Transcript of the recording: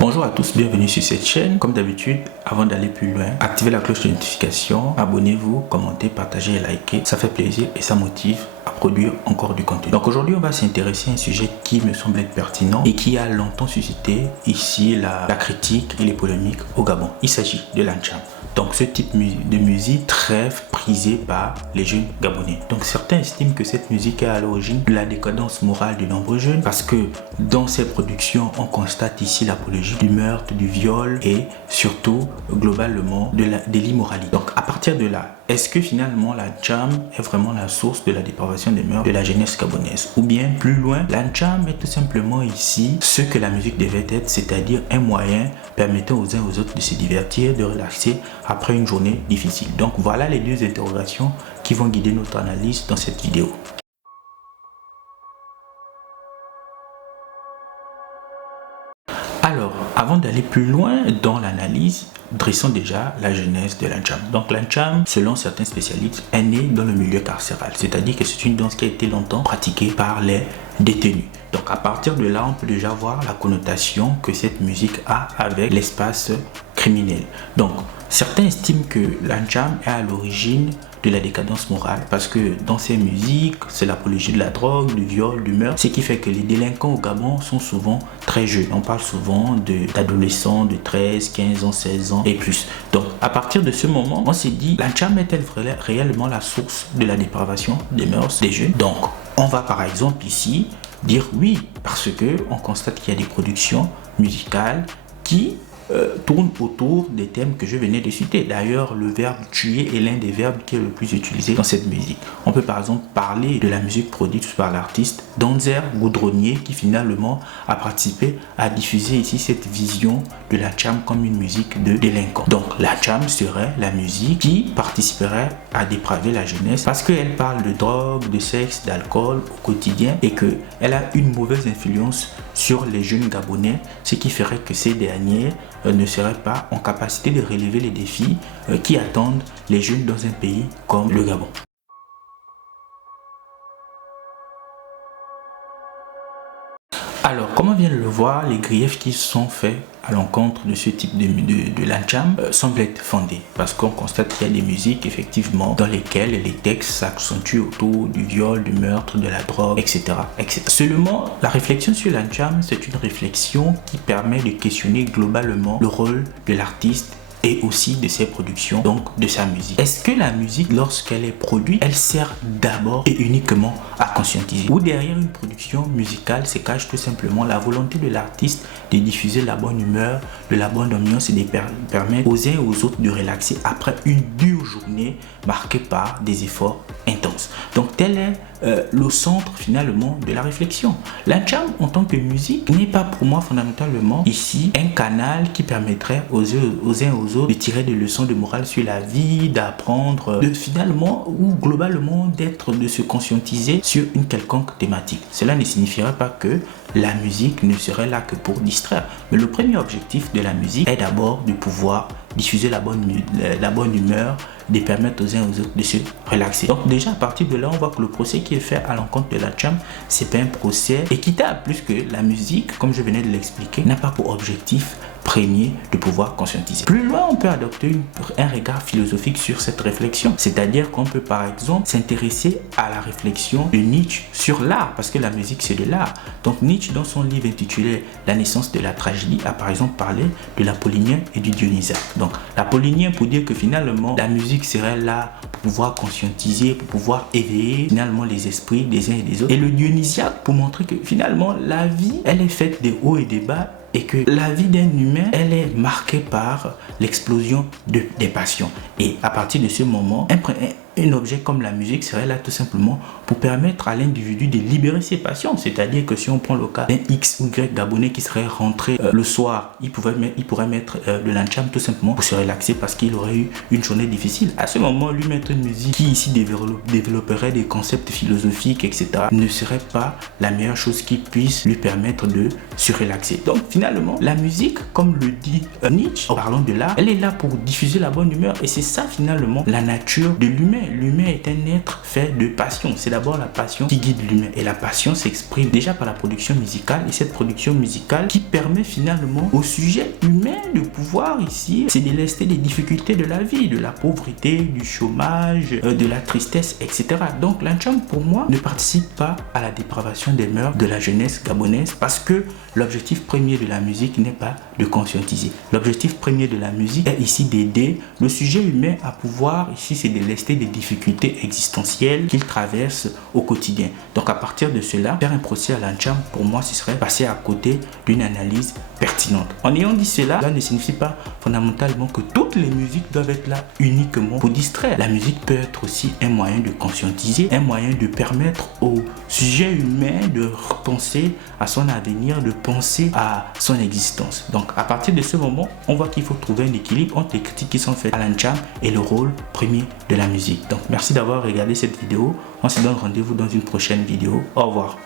Bonjour à tous, bienvenue sur cette chaîne. Comme d'habitude, avant d'aller plus loin, activez la cloche de notification, abonnez-vous, commentez, partagez et likez. Ça fait plaisir et ça motive à produire encore du contenu. Donc aujourd'hui, on va s'intéresser à un sujet qui me semble être pertinent et qui a longtemps suscité ici la critique et les polémiques au Gabon. Il s'agit de l'Antcham. Donc ce type de musique très prisé par les jeunes Gabonais. Donc certains estiment que cette musique est à l'origine de la décadence morale de nombreux jeunes parce que dans ces productions, on constate ici l'apologie du meurtre, du viol et surtout globalement de l'immoralité. Donc à partir de là, est-ce que finalement l'Antcham est vraiment la source de la dépravation des mœurs de la jeunesse gabonaise? Ou bien plus loin, l'Antcham est tout simplement ici ce que la musique devait être, c'est-à-dire un moyen permettant aux uns aux autres de se divertir, de relaxer après une journée difficile. Donc voilà les deux interrogations qui vont guider notre analyse dans cette vidéo. Alors, avant d'aller plus loin dans l'analyse, dressons déjà la genèse de l'Antcham. Donc l'Antcham, selon certains spécialistes, est né dans le milieu carcéral, c'est-à-dire que c'est une danse qui a été longtemps pratiquée par les détenus. Donc à partir de là, on peut déjà voir la connotation que cette musique a avec l'espace criminel. Donc certains estiment que l'Antcham est à l'origine de la décadence morale parce que dans ces musiques, c'est l'apologie de la drogue, du viol, du meurtre, ce qui fait que les délinquants au Gabon sont souvent très jeunes. On parle souvent d'adolescents de 13, 15 ans, 16 ans et plus. Donc à partir de ce moment, on s'est dit, l'Antcham est-elle réellement la source de la dépravation des mœurs des jeunes? Donc on va par exemple ici dire oui, parce que on constate qu'il y a des productions musicales qui tourne autour des thèmes que je venais de citer. D'ailleurs, le verbe tuer est l'un des verbes qui est le plus utilisé dans cette musique. On peut par exemple parler de la musique produite par l'artiste Donzer Goudronnier qui finalement a participé à diffuser ici cette vision de l'Antcham comme une musique de délinquant. Donc l'Antcham serait la musique qui participerait à dépraver la jeunesse parce qu'elle parle de drogue, de sexe, d'alcool au quotidien et qu'elle a une mauvaise influence sur les jeunes Gabonais, ce qui ferait que ces derniers ne seraient pas en capacité de relever les défis qui attendent les jeunes dans un pays comme le Gabon. Alors, comme on vient de le voir, les griefs qui sont faits à l'encontre de ce type de l'Antcham semblent être fondés parce qu'on constate qu'il y a des musiques effectivement dans lesquelles les textes s'accentuent autour du viol, du meurtre, de la drogue, etc. etc. Seulement, la réflexion sur l'Antcham, c'est une réflexion qui permet de questionner globalement le rôle de l'artiste et aussi de ses productions, donc de sa musique. Est-ce que la musique, lorsqu'elle est produite, elle sert d'abord et uniquement à conscientiser? Ou derrière une production musicale se cache tout simplement la volonté de l'artiste de diffuser la bonne humeur, de la bonne ambiance et de permettre aux uns et aux autres de relaxer après une dure journée marquée par des efforts intenses. Donc tel est le centre finalement de la réflexion. L'Antcham en tant que musique n'est pas pour moi fondamentalement ici un canal qui permettrait aux uns et aux autres de tirer des leçons de morale sur la vie, d'apprendre, de finalement ou globalement de se conscientiser sur une quelconque thématique. Cela ne signifierait pas que la musique ne serait là que pour distraire. Mais le premier objectif de la musique est d'abord de pouvoir diffuser la bonne humeur, de permettre aux uns aux autres de se relaxer. Donc déjà à partir de là, on voit que le procès qui est fait à l'encontre de l'Antcham, c'est pas un procès équitable puisque la musique, comme je venais de l'expliquer, n'a pas pour objectif premier de pouvoir conscientiser. Plus loin, on peut adopter un regard philosophique sur cette réflexion. C'est-à-dire qu'on peut par exemple s'intéresser à la réflexion de Nietzsche sur l'art, parce que la musique c'est de l'art. Donc Nietzsche, dans son livre intitulé La naissance de la tragédie, a par exemple parlé de l'apollinien et du dionysiaque. Donc l'apollinien pour dire que finalement la musique serait là pour pouvoir conscientiser, pour pouvoir éveiller finalement les esprits des uns et des autres. Et le dionysiaque pour montrer que finalement la vie, elle est faite des hauts et des bas et que la vie d'un humain, elle est marquée par l'explosion des passions. Et à partir de ce moment, un objet comme la musique serait là tout simplement pour permettre à l'individu de libérer ses passions. C'est-à-dire que si on prend le cas d'un X ou Y Gabonais qui serait rentré le soir, il pourrait mettre de l'Antcham tout simplement pour se relaxer parce qu'il aurait eu une journée difficile. À ce moment, lui mettre une musique qui ici développerait des concepts philosophiques, etc. ne serait pas la meilleure chose qui puisse lui permettre de se relaxer. Donc finalement, la musique, comme le dit Nietzsche, en parlant de l'art, elle est là pour diffuser la bonne humeur et c'est ça finalement la nature de l'humain. L'humain est un être fait de passion. C'est d'abord la passion qui guide l'humain. Et la passion s'exprime déjà par la production musicale. Et cette production musicale qui permet finalement au sujet humain de pouvoir ici se délester des difficultés de la vie, de la pauvreté, du chômage, de la tristesse, etc. Donc l'Antcham pour moi ne participe pas à la dépravation des mœurs de la jeunesse gabonaise parce que l'objectif premier de la musique n'est pas de conscientiser. L'objectif premier de la musique est ici d'aider le sujet humain à pouvoir ici se délester des difficultés existentielles qu'il traverse au quotidien. Donc à partir de cela, faire un procès à l'Antcham pour moi ce serait passer à côté d'une analyse pertinente. En ayant dit cela, cela ne signifie pas fondamentalement que toutes les musiques doivent être là uniquement pour distraire. La musique peut être aussi un moyen de conscientiser, un moyen de permettre au sujet humain de repenser à son avenir, de penser à son existence. Donc à partir de ce moment, on voit qu'il faut trouver un équilibre entre les critiques qui sont faites à l'Antcham et le rôle premier de la musique. Donc merci d'avoir regardé cette vidéo. On se donne rendez-vous dans une prochaine vidéo. Au revoir.